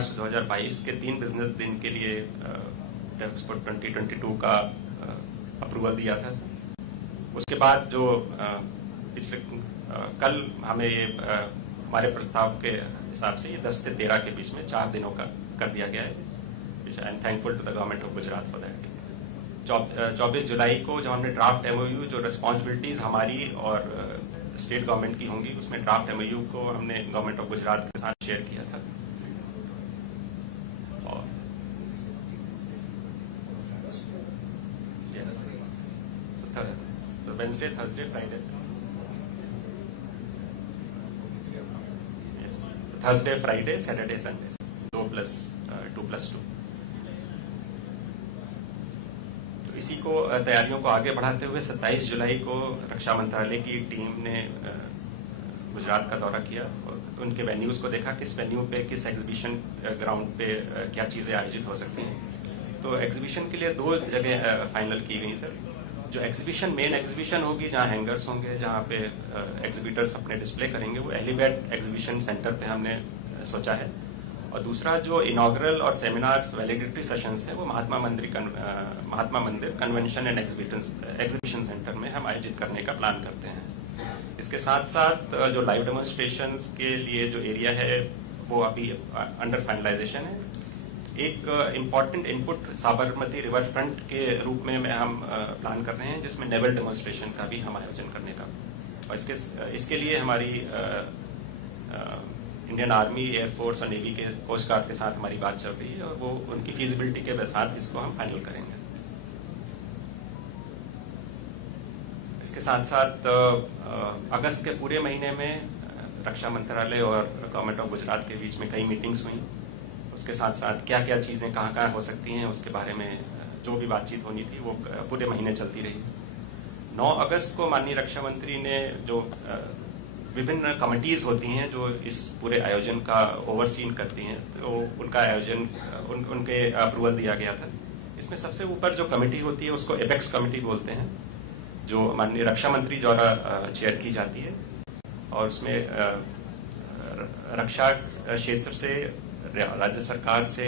मार्च 2022 के 3 बिजनेस दिन के लिए एक्सपो 2022 का अप्रूवल दिया था। उसके बाद जो पिछले कल हमें ये हमारे प्रस्ताव के हिसाब से ये 10 से 13 के बीच में 4 दिनों का कर दिया गया है। I am thankful to the government of Gujarat for that. 24 जुलाई को जब हमने ड्राफ्ट एमओयू जो रिस्पॉन्सिबिलिटीज हमारी और स्टेट गवर्नमेंट की होंगी, उसमें ड्राफ्ट एमओयू को हमने गवर्नमेंट ऑफ गुजरात के साथ शेयर किया था। और Wednesday, Thursday, Friday, Thursday, Friday, Saturday, Sunday 2+2। तो इसी को तैयारियों को आगे बढ़ाते हुए 27 जुलाई को रक्षा मंत्रालय की टीम ने गुजरात का दौरा किया और उनके वेन्यूज को देखा, किस वेन्यू पे, किस एग्जीबिशन ग्राउंड पे क्या चीजें आयोजित हो सकती हैं। तो एग्जीबिशन के लिए 2 जगह फाइनल की गई सर। जो एग्जीबिशन, मेन एग्जीबिशन होगी जहां हैंगर्स होंगे, जहां पे एग्जीबिटर्स अपने डिस्प्ले करेंगे, वो एलिवेट एग्जीबिशन सेंटर पे हमने सोचा है। और दूसरा जो इनॉग्रल और सेमिनार्स वैलिडिटी सेशंस हैं वो महात्मा मंदिर कन्वेंशन एंड एग्जीबिशन सेंटर में हम आयोजित करने का प्लान करते हैं। इसके साथ साथ जो लाइव डेमोन्स्ट्रेशंस के लिए जो एरिया है वो अभी अंडर फाइनलाइजेशन है। एक important input Sabarmati river front के रूप में हम प्लान कर रहे हैं, जिसमें नेवल डेमोन्स्ट्रेशन का भी हम आयोजन करने का। और इसके लिए हमारी इंडियन आर्मी, एयरफोर्स और नेवी के कोस्ट गार्ड के साथ हमारी बात चल रही है और वो उनकी फीजिबिलिटी के साथ इसको हम फाइनल करेंगे। इसके साथ साथ अगस्त के पूरे महीने में रक्षा मंत्रालय और गवर्नमेंट ऑफ गुजरात के बीच में कई मीटिंग्स हुई। उसके साथ साथ क्या क्या चीजें कहाँ हो सकती हैं उसके बारे में जो भी बातचीत होनी थी वो पूरे महीने चलती रही। 9 अगस्त को माननीय रक्षा मंत्री ने जो विभिन्न कमिटीज होती हैं जो इस पूरे आयोजन का ओवरसीन करती हैं, तो उनका आयोजन उनके अप्रूवल दिया गया था। इसमें सबसे ऊपर जो कमेटी होती है उसको एपेक्स कमेटी बोलते हैं, जो माननीय रक्षा मंत्री द्वारा चेयर की जाती है। और उसमें रक्षा क्षेत्र से, राज्य सरकार से,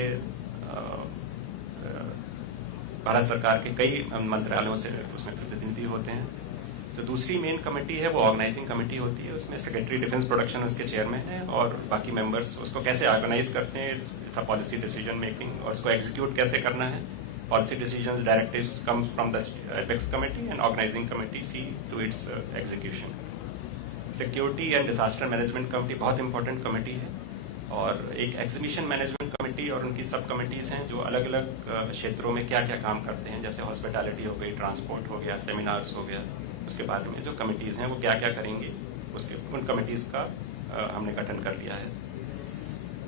भारत सरकार के कई मंत्रालयों से उसमें प्रतिनिधि होते हैं। तो दूसरी मेन कमेटी है वो ऑर्गेनाइजिंग कमेटी होती है। उसमें सेक्रेटरी डिफेंस प्रोडक्शन उसके चेयरमैन है और बाकी मेंबर्स उसको कैसे ऑर्गेनाइज करते हैं, इट्स पॉलिसी डिसीजन मेकिंग, और उसको एग्जीक्यूट कैसे करना है। Policy decisions, directives comes from the apex committee and organising committee see to its execution. Security and disaster management committee बहुत इंपॉर्टेंट कमेटी है। और एक एग्जीबिशन मैनेजमेंट कमेटी और उनकी सब कमेटीज हैं जो अलग अलग क्षेत्रों में क्या क्या काम करते हैं, जैसे हॉस्पिटैलिटी हो गई, ट्रांसपोर्ट हो गया, सेमिनार्स हो गया, उसके बारे में जो कमेटीज हैं वो क्या क्या करेंगी, उसके उन कमेटीज का हमने गठन कर लिया है।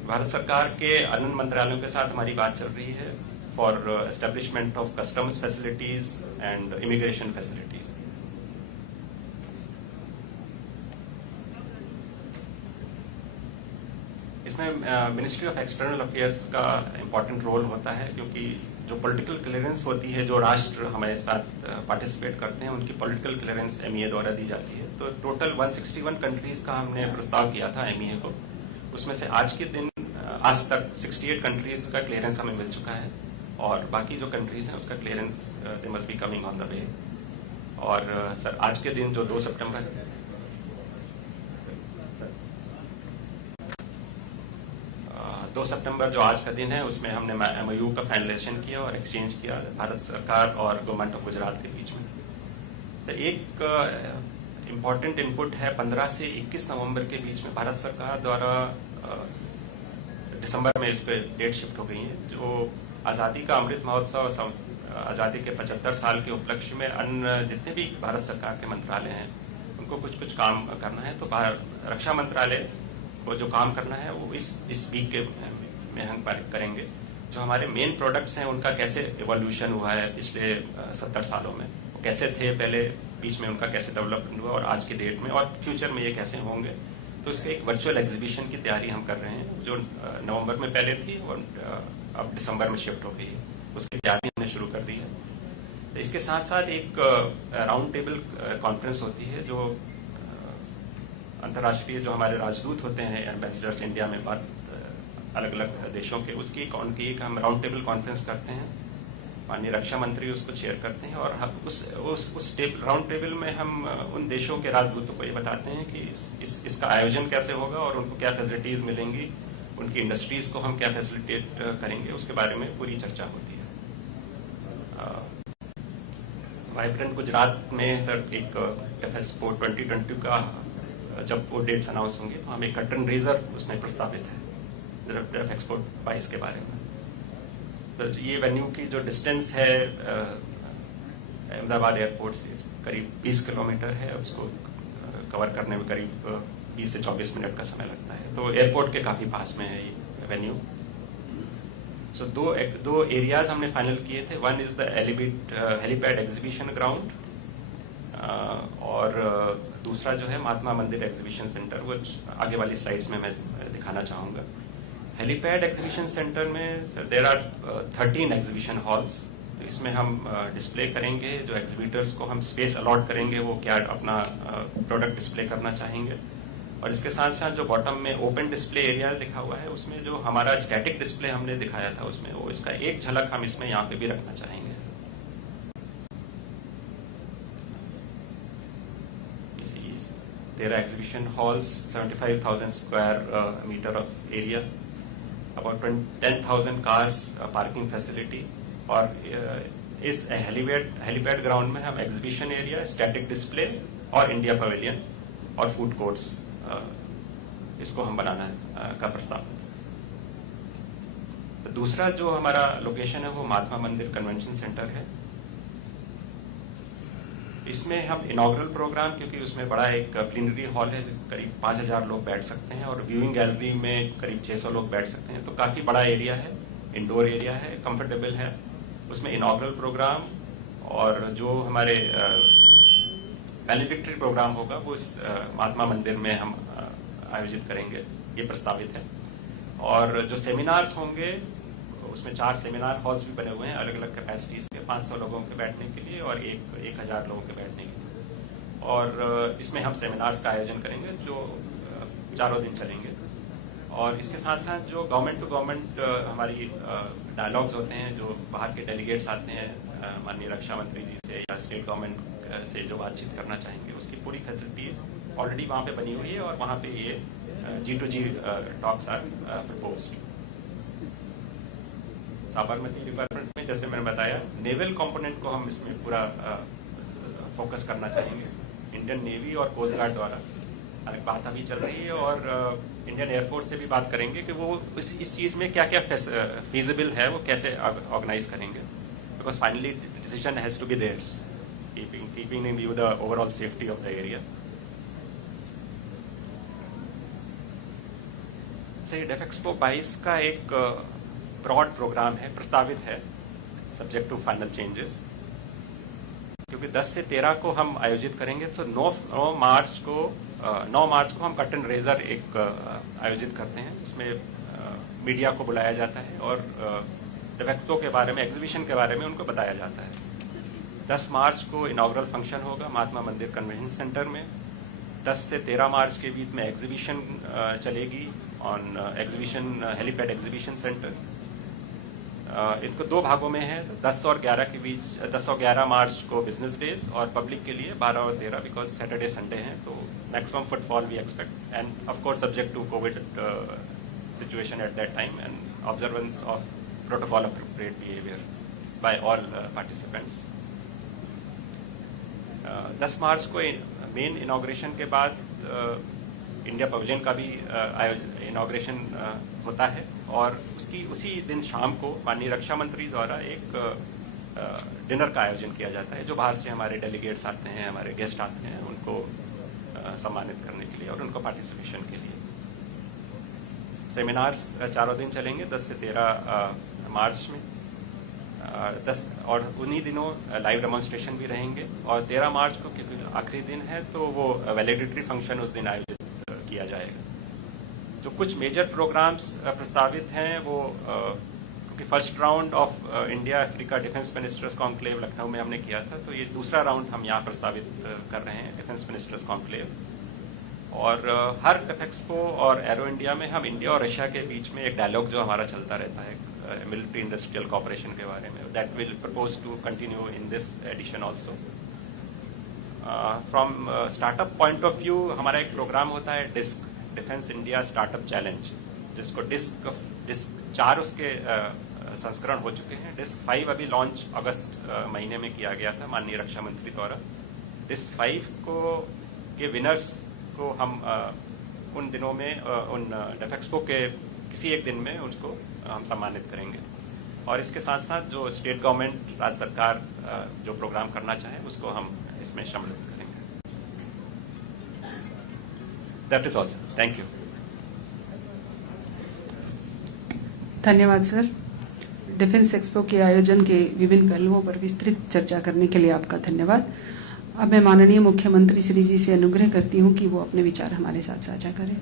भारत सरकार के अन्य मंत्रालयों के साथ हमारी बात चल रही है for establishment of customs facilities and immigration facilities. इसमें मिनिस्ट्री ऑफ एक्सटर्नल अफेयर्स का इम्पोर्टेंट रोल होता है, क्योंकि जो पॉलिटिकल क्लियरेंस होती है, जो राष्ट्र हमारे साथ पार्टिसिपेट करते हैं उनकी पॉलिटिकल क्लियरेंस एमईए द्वारा दी जाती है। तो टोटल 161 कंट्रीज का हमने प्रस्ताव किया था एमईए को। उसमें से आज के दिन आज तक 68 कंट्रीज का क्लियरेंस हमें मिल चुका है और बाकी जो कंट्रीज हैं उसका clearance they must be coming on the way. और सर आज के दिन जो 2 सितंबर 2 सितंबर जो आज का दिन है उसमें हमने एमओयू का फाइनलाइजेशन किया और एक्सचेंज किया भारत सरकार और गवर्नमेंट ऑफ गुजरात के बीच में। तो एक इम्पॉर्टेंट इनपुट है 15 से 21 नवंबर के बीच में भारत सरकार द्वारा दिसंबर में इस पर डेट शिफ्ट हो गई है, जो आज़ादी का अमृत महोत्सव, आज़ादी के 75 साल के उपलक्ष्य में अन्य जितने भी भारत सरकार के मंत्रालय हैं उनको कुछ कुछ काम करना है। तो रक्षा मंत्रालय को जो काम करना है वो इस वीक के में हम करेंगे। जो हमारे मेन प्रोडक्ट्स हैं उनका कैसे इवोल्यूशन हुआ है पिछले 70 सालों में, वो कैसे थे पहले, बीच में उनका कैसे डेवलपमेंट हुआ और आज के डेट में और फ्यूचर में ये कैसे होंगे। तो इसके एक वर्चुअल एग्जीबिशन की तैयारी हम कर रहे हैं जो नवंबर में पहले थी और अब दिसंबर में शिफ्ट हो गई है, उसकी तैयारी हमने शुरू कर दी है। तो इसके साथ साथ एक राउंड टेबल कॉन्फ्रेंस होती है जो अंतर्राष्ट्रीय जो हमारे राजदूत होते हैं, एम्बेसडर्स इंडिया में बात अलग अलग देशों के, उसकी उनकी एक हम राउंड टेबल कॉन्फ्रेंस करते हैं, माननीय रक्षा मंत्री उसको चेयर करते हैं, और उस राउंड टेबल में हम उन देशों के राजदूतों को ये बताते हैं कि इसका आयोजन कैसे होगा और उनको क्या फैसिलिटीज मिलेंगी, उनकी इंडस्ट्रीज को हम क्या फैसिलिटेट करेंगे, उसके बारे में पूरी चर्चा होती है। वाइब्रेंट गुजरात में सर एक FEXPO 2020 का जब वो डेट्स अनाउंस होंगे तो हम एक कर्टन रेजर उसमें प्रस्तावित है FEXPO 22 के बारे में। तो ये वेन्यू की जो डिस्टेंस है अहमदाबाद एयरपोर्ट से करीब 20 किलोमीटर है, उसको कवर करने में करीब 20 से 24 मिनट का समय लगता है, तो एयरपोर्ट के काफी पास में है ये वेन्यू। सो दो एरियाज हमने फाइनल किए थे, one is the helipad exhibition ground, और दूसरा जो है महात्मा मंदिर एग्जीबिशन सेंटर, वो आगे वाली स्लाइड्स में मैं दिखाना चाहूंगा। हेलीपैड एग्जीबिशन सेंटर में देयर आर 13 एग्जीबिशन हॉल्स, तो इसमें हम डिस्प्ले करेंगे, जो एग्जीबिटर्स को हम स्पेस अलॉट करेंगे वो क्या अपना प्रोडक्ट डिस्प्ले करना चाहेंगे, और इसके साथ साथ जो बॉटम में ओपन डिस्प्ले एरिया लिखा हुआ है उसमें जो हमारा स्टैटिक डिस्प्ले हमने दिखाया था उसमें वो इसका एक झलक हम इसमें यहाँ पे भी रखना चाहेंगे। There are exhibition halls, 75,000 square meter of area, about 10,000 cars parking facility, और इस हेलीपैड ग्राउंड में हम एग्जीबिशन एरिया, स्टैटिक डिस्प्ले और इंडिया पवेलियन और फूड कोर्ट्स इसको हम बनाना का प्रस्ताव है। तो दूसरा जो हमारा लोकेशन है वो महात्मा मंदिर कन्वेंशन सेंटर है। इसमें हम इनॉग्रल प्रोग्राम, क्योंकि उसमें बड़ा एक प्लीनरी हॉल है करीब 5,000 लोग बैठ सकते हैं, और व्यूइंग गैलरी में करीब 600 लोग बैठ सकते हैं, तो काफी बड़ा एरिया है, इंडोर एरिया है, कंफर्टेबल है। उसमें इनॉग्रल प्रोग्राम और जो हमारे वैलिडिक्टरी प्रोग्राम होगा वो इस महात्मा मंदिर में हम आयोजित करेंगे, ये प्रस्तावित है। और जो सेमिनार्स होंगे उसमें 4 सेमिनार हॉल्स भी बने हुए हैं अलग अलग कैपेसिटीज के, 500 लोगों के बैठने के लिए और 1,000 लोगों के बैठने के लिए, और इसमें हम सेमिनार्स का आयोजन करेंगे जो 4 दिन चलेंगे। और इसके साथ साथ जो गवर्नमेंट टू गवर्नमेंट हमारी डायलॉग्स होते हैं, जो बाहर के डेलीगेट्स आते हैं माननीय रक्षा मंत्री जी से या स्टेट गवर्नमेंट से जो बातचीत करना चाहेंगे, उसकी पूरी फैसिलिटीज ऑलरेडी वहाँ पे बनी हुई है, और वहाँ पे ये G2G talks are proposed. Sabarmati department में जैसे मैंने बताया, नेवल कंपोनेंट को हम इसमें पूरा फोकस करना चाहेंगे। इंडियन नेवी और कोस्ट गार्ड द्वारा एक बात अभी चल रही है, और इंडियन एयरफोर्स से भी बात करेंगे कि वो इस चीज में क्या क्या फीजिबल है, वो कैसे ऑर्गेनाइज करेंगे, because finally decision has to be theirs, keeping in view the overall safety of the area. FEXPO 22 का एक ब्रॉड प्रोग्राम है, प्रस्तावित है, सब्जेक्ट टू फाइनल चेंजेस, क्योंकि 10 से 13 को हम आयोजित करेंगे। तो 9 मार्च को हम कर्टन रेजर एक आयोजित करते हैं, जिसमें मीडिया को बुलाया जाता है और FEXPO के बारे में, एग्जीबिशन के बारे में उनको बताया जाता है। 10 मार्च को इनॉग्रल फंक्शन होगा महात्मा मंदिर कन्वेंशन सेंटर में। 10 से 13 मार्च के बीच में एग्जीबिशन चलेगी on exhibition helipad exhibition centre. इनको 2 भागों में है, 10 और 11 के बीच। 10 और 11 मार्च को बिजनेस डेज, और पब्लिक के लिए 12 और 13, बिकॉज सैटरडे संडे हैं, तो maximum footfall we expect, and of course subject to covid situation at that time and observance of protocol appropriate behaviour by all participants. 10 मार्च को मेन इनॉग्रेशन के बाद इंडिया पवेलियन का भी इनॉग्रेशन होता है, और उसी दिन शाम को माननीय रक्षा मंत्री द्वारा एक डिनर का आयोजन किया जाता है, जो बाहर से हमारे डेलीगेट्स आते हैं, हमारे गेस्ट आते हैं, उनको सम्मानित करने के लिए और उनको पार्टिसिपेशन के लिए। सेमिनार्स 4 दिन चलेंगे 10 से 13 मार्च में, 10 और उन्हीं दिनों लाइव डेमोन्स्ट्रेशन भी रहेंगे, और 13 मार्च को क्योंकि आखिरी दिन है तो वो वैलिडिटरी फंक्शन उस दिन आयोजित किया जाएगा। जो कुछ मेजर प्रोग्राम्स प्रस्तावित हैं वो क्योंकि first round of India Africa defence ministers conclave Lucknow में हमने किया था, तो ये दूसरा राउंड हम यहाँ प्रस्तावित कर रहे हैं, डिफेंस मिनिस्टर्स कॉन्क्लेव। और हर डिफेक्सपो और एरो इंडिया में हम इंडिया और रशिया के बीच में एक डायलॉग जो हमारा चलता रहता है मिलिट्री इंडस्ट्रियल कॉपरेशन के बारे में, that will propose to continue in this edition also. From startup point of view हमारा एक प्रोग्राम होता है DISC, defence India startup challenge, जिसको डिस्क 4 उसके संस्करण हो चुके हैं। डिस्क 5 अभी लॉन्च अगस्त महीने में किया गया था माननीय रक्षा मंत्री द्वारा। डिस्क 5 के विनर्स को हम उन दिनों में उन डिफेक्सपो के किसी एक दिन में उसको हम सम्मानित करेंगे। और इसके साथ साथ जो स्टेट गवर्नमेंट, राज्य सरकार जो प्रोग्राम करना चाहे उसको हम इसमें सम्मिलित करेंगे। That is all sir, thank you. धन्यवाद सर। डिफेंस एक्सपो के आयोजन के विभिन्न पहलुओं पर विस्तृत चर्चा करने के लिए आपका धन्यवाद। अब मैं माननीय मुख्यमंत्री श्री जी से अनुग्रह करती हूं कि वो अपने विचार हमारे साथ साझा करें।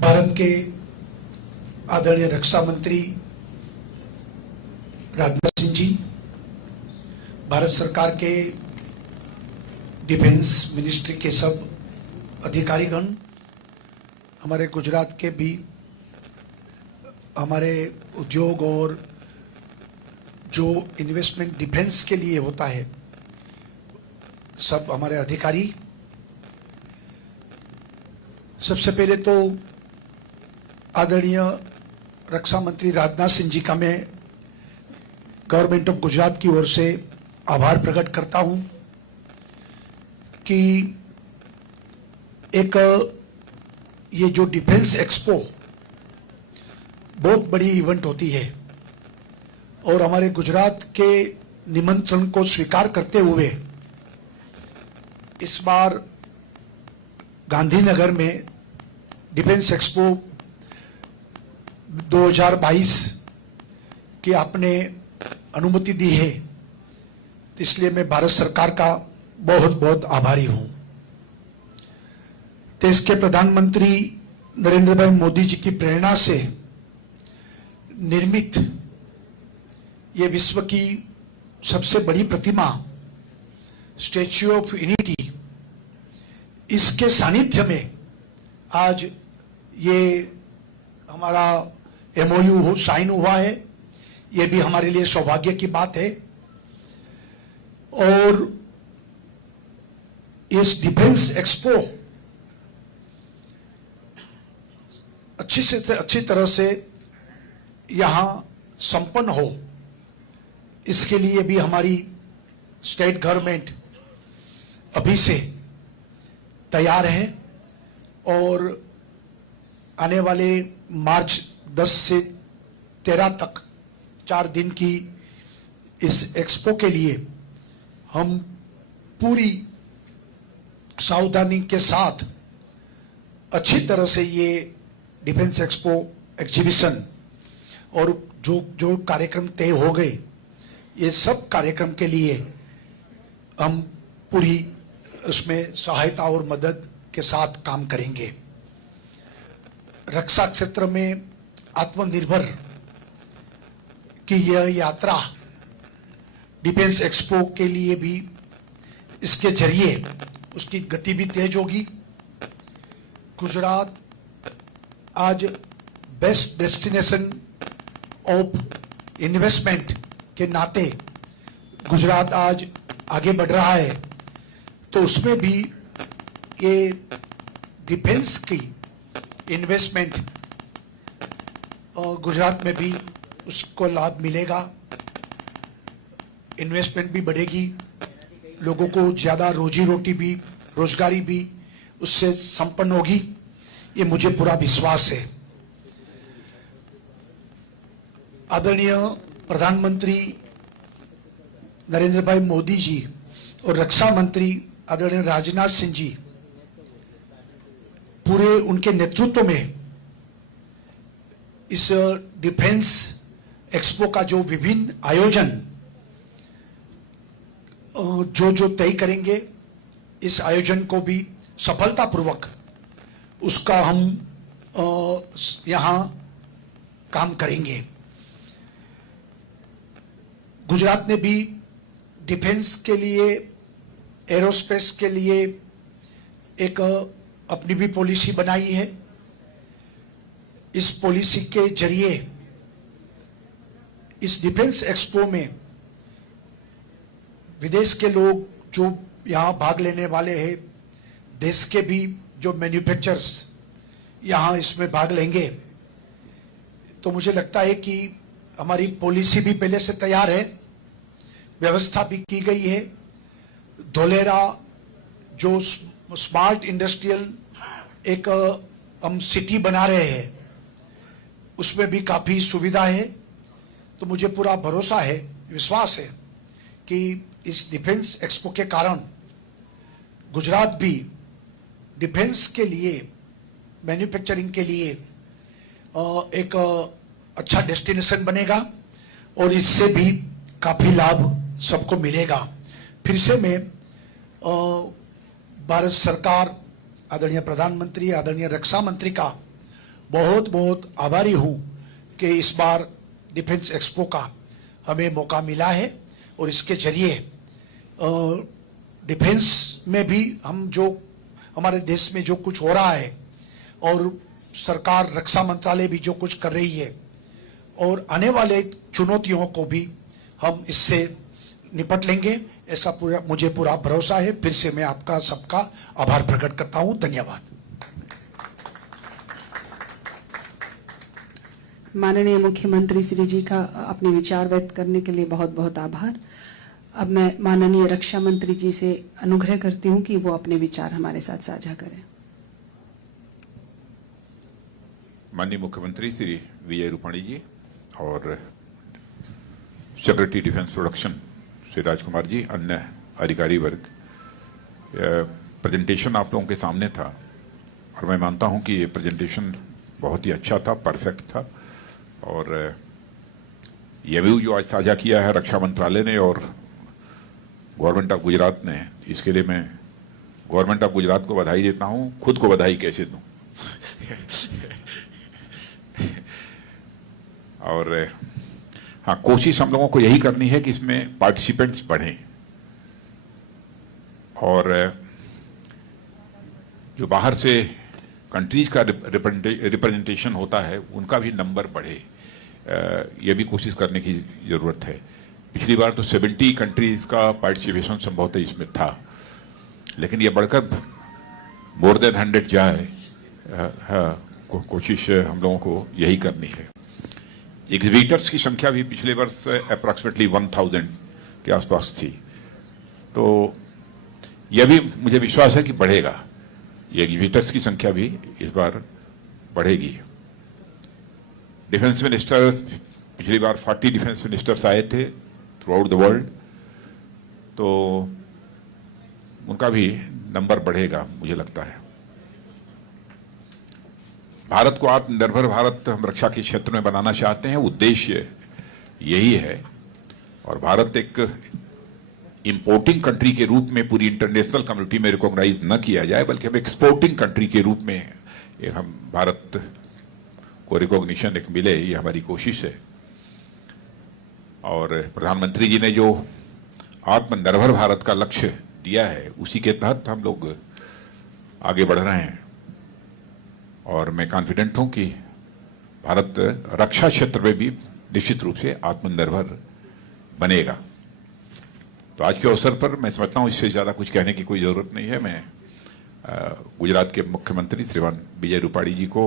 भारत के आदरणीय रक्षा मंत्री राजनाथ सिंह जी, भारत सरकार के डिफेंस मिनिस्ट्री के सब अधिकारीगण, हमारे गुजरात के भी हमारे उद्योग और जो इन्वेस्टमेंट डिफेंस के लिए होता है सब हमारे अधिकारी, सबसे पहले तो आदरणीय रक्षा मंत्री राजनाथ सिंह जी का मैं गवर्नमेंट ऑफ गुजरात की ओर से आभार प्रकट करता हूं कि एक ये जो डिफेंस एक्सपो बहुत बड़ी इवेंट होती है और हमारे गुजरात के निमंत्रण को स्वीकार करते हुए इस बार गांधीनगर में डिफेंस एक्सपो 2022 की आपने अनुमति दी है, तो इसलिए मैं भारत सरकार का बहुत बहुत आभारी हूं। देश के प्रधानमंत्री नरेंद्र भाई मोदी जी की प्रेरणा से निर्मित ये विश्व की सबसे बड़ी प्रतिमा स्टैच्यू ऑफ यूनिटी, इसके सानिध्य में आज ये हमारा MOU साइन हुआ है। ये भी हमारे लिए सौभाग्य की बात है। और इस डिफेंस एक्सपो अच्छी तरह से यहां संपन्न हो, इसके लिए भी हमारी स्टेट गवर्नमेंट अभी से तैयार है और आने वाले मार्च 10 से 13 तक 4 दिन की इस एक्सपो के लिए हम पूरी सावधानी के साथ अच्छी तरह से ये डिफेंस एक्सपो एग्जीबिशन और जो कार्यक्रम तय हो गए, ये सब कार्यक्रम के लिए हम पूरी उसमें सहायता और मदद के साथ काम करेंगे। रक्षा क्षेत्र में आत्मनिर्भर की यह यात्रा डिफेंस एक्सपो के लिए भी, इसके जरिए उसकी गति भी तेज होगी। गुजरात आज बेस्ट डेस्टिनेशन ऑफ इन्वेस्टमेंट के नाते गुजरात आज आगे बढ़ रहा है, तो उसमें भी ये डिफेंस की इन्वेस्टमेंट गुजरात में भी उसको लाभ मिलेगा। इन्वेस्टमेंट भी बढ़ेगी, लोगों को ज्यादा रोजी रोटी भी, रोजगारी भी उससे संपन्न होगी, ये मुझे पूरा विश्वास है। आदरणीय प्रधानमंत्री नरेंद्र भाई मोदी जी और रक्षा मंत्री आदरणीय राजनाथ सिंह जी, पूरे उनके नेतृत्व में इस डिफेंस एक्सपो का जो विभिन्न आयोजन जो तय करेंगे, इस आयोजन को भी सफलतापूर्वक उसका हम यहाँ काम करेंगे। गुजरात ने भी डिफेंस के लिए, एरोस्पेस के लिए एक अपनी भी पॉलिसी बनाई है। इस पॉलिसी के जरिए इस डिफेंस एक्सपो में विदेश के लोग जो यहाँ भाग लेने वाले हैं, देश के भी जो मैन्युफैक्चरर्स यहाँ इसमें भाग लेंगे, तो मुझे लगता है कि हमारी पॉलिसी भी पहले से तैयार है, व्यवस्था भी की गई है। धोलेरा जो स्मार्ट इंडस्ट्रियल एक हम सिटी बना रहे हैं, उसमें भी काफी सुविधा है। तो मुझे पूरा भरोसा है, विश्वास है कि इस डिफेंस एक्सपो के कारण गुजरात भी डिफेंस के लिए, मैन्युफैक्चरिंग के लिए एक अच्छा डेस्टिनेशन बनेगा और इससे भी काफी लाभ सबको मिलेगा। फिर से मैं भारत सरकार, आदरणीय प्रधानमंत्री, आदरणीय रक्षा मंत्री का बहुत बहुत आभारी हूं कि इस बार डिफेंस एक्सपो का हमें मौका मिला है और इसके जरिए डिफेंस में भी हम जो हमारे देश में जो कुछ हो रहा है और सरकार, रक्षा मंत्रालय भी जो कुछ कर रही है और आने वाले चुनौतियों को भी हम इससे निपट लेंगे, ऐसा मुझे पूरा भरोसा है। फिर से मैं आपका सबका आभार प्रकट करता हूं। धन्यवाद। माननीय मुख्यमंत्री श्री जी का अपने विचार व्यक्त करने के लिए बहुत बहुत आभार। अब मैं माननीय रक्षा मंत्री जी से अनुग्रह करती हूं कि वो अपने विचार हमारे साथ साझा करें। माननीय मुख्यमंत्री श्री विजय रूपाणी जी और secretary defence production Shri Rajkumar ji, अन्य अधिकारी वर्ग, प्रेजेंटेशन आप लोगों के सामने था और मैं मानता हूं कि ये प्रेजेंटेशन बहुत ही अच्छा था, परफेक्ट था। और ये व्यू जो आज साझा किया है रक्षा मंत्रालय ने और गवर्नमेंट ऑफ गुजरात ने, इसके लिए मैं गवर्नमेंट ऑफ गुजरात को बधाई देता हूं। खुद को बधाई कैसे दूं। और हाँ, कोशिश हम लोगों को यही करनी है कि इसमें पार्टिसिपेंट्स बढ़ें और जो बाहर से कंट्रीज का रिप्रेजेंटेशन होता है उनका भी नंबर बढ़े, ये भी कोशिश करने की जरूरत है। पिछली बार तो 70 कंट्रीज का पार्टिसिपेशन संभवतः इसमें था, लेकिन ये बढ़कर मोर देन 100 जाए, कोशिश हम लोगों को यही करनी है। एग्जीबिटर्स की संख्या भी पिछले वर्ष अप्रॉक्सीमेटली 1000 के आसपास थी, तो यह भी मुझे विश्वास है कि बढ़ेगा। ये एग्जीबिटर्स की संख्या भी इस बार बढ़ेगी। डिफेंस मिनिस्टर, पिछली बार 40 डिफेंस मिनिस्टर्स आए थे थ्रू आउट द वर्ल्ड, तो उनका भी नंबर बढ़ेगा मुझे लगता है। भारत को आत्मनिर्भर भारत हम रक्षा के क्षेत्र में बनाना चाहते हैं, उद्देश्य यही है। और भारत एक इंपोर्टिंग कंट्री के रूप में पूरी इंटरनेशनल कम्युनिटी में रिकॉग्नाइज न किया जाए, बल्कि हम एक्सपोर्टिंग कंट्री के रूप में हम भारत को रिकॉग्निशन एक मिले, ये हमारी कोशिश है। और प्रधानमंत्री जी ने जो आत्मनिर्भर भारत का लक्ष्य दिया है, उसी के तहत हम लोग आगे बढ़ रहे हैं और मैं कॉन्फिडेंट हूं कि भारत रक्षा क्षेत्र में भी निश्चित रूप से आत्मनिर्भर बनेगा। तो आज के अवसर पर मैं समझता हूं इससे ज्यादा कुछ कहने की कोई जरूरत नहीं है। मैं गुजरात के मुख्यमंत्री श्रीमान विजय रूपाणी जी को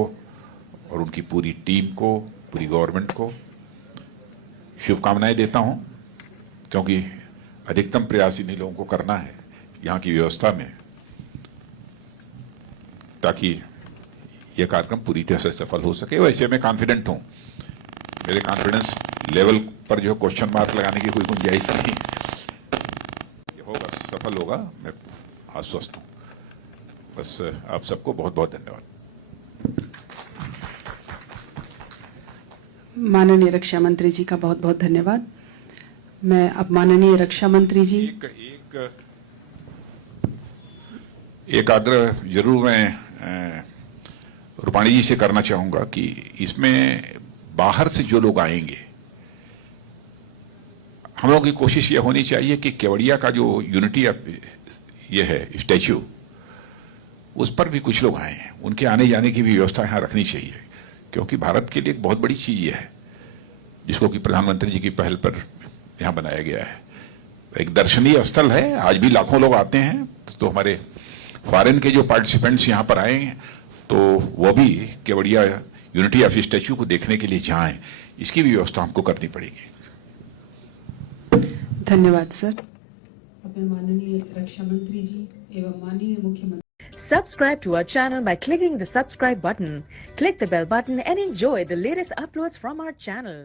और उनकी पूरी टीम को, पूरी गवर्नमेंट को शुभकामनाएं देता हूं, क्योंकि अधिकतम प्रयास इन्हीं लोगों को करना है यहाँ की व्यवस्था में, ताकि यह कार्यक्रम पूरी तरह से सफल हो सके। वैसे मैं कॉन्फिडेंट हूं, मेरे कॉन्फिडेंस लेवल पर जो क्वेश्चन मार्क लगाने की कोई गुंजाइश नहीं, ये होगा, सफल होगा, मैं आश्वस्त हूं। बस आप सबको बहुत बहुत धन्यवाद। माननीय रक्षा मंत्री जी का बहुत बहुत धन्यवाद। मैं अब माननीय रक्षा मंत्री जी एक आग्रह जरूर मैं रूपाणी जी से करना चाहूंगा कि इसमें बाहर से जो लोग आएंगे, हम लोगों की कोशिश ये होनी चाहिए कि केवड़िया का जो यूनिटी ये है स्टैच्यू, उस पर भी कुछ लोग आए हैं, उनके आने जाने की भी व्यवस्था यहाँ रखनी चाहिए, क्योंकि भारत के लिए एक बहुत बड़ी चीज ये है जिसको कि प्रधानमंत्री जी की पहल पर यहाँ बनाया गया है। एक दर्शनीय स्थल है, आज भी लाखों लोग आते हैं। तो हमारे फॉरेन के जो पार्टिसिपेंट्स यहाँ पर आए हैं तो वो भी केवड़िया यूनिटी ऑफ स्टैच्यू को देखने के लिए जाएं, इसकी भी व्यवस्था हमको करनी पड़ेगी। धन्यवाद सर। अब मैं माननीय रक्षा मंत्री जी एवं माननीय मुख्यमंत्री Subscribe to our channel by clicking the subscribe button. Click the bell button and enjoy the latest uploads from our channel.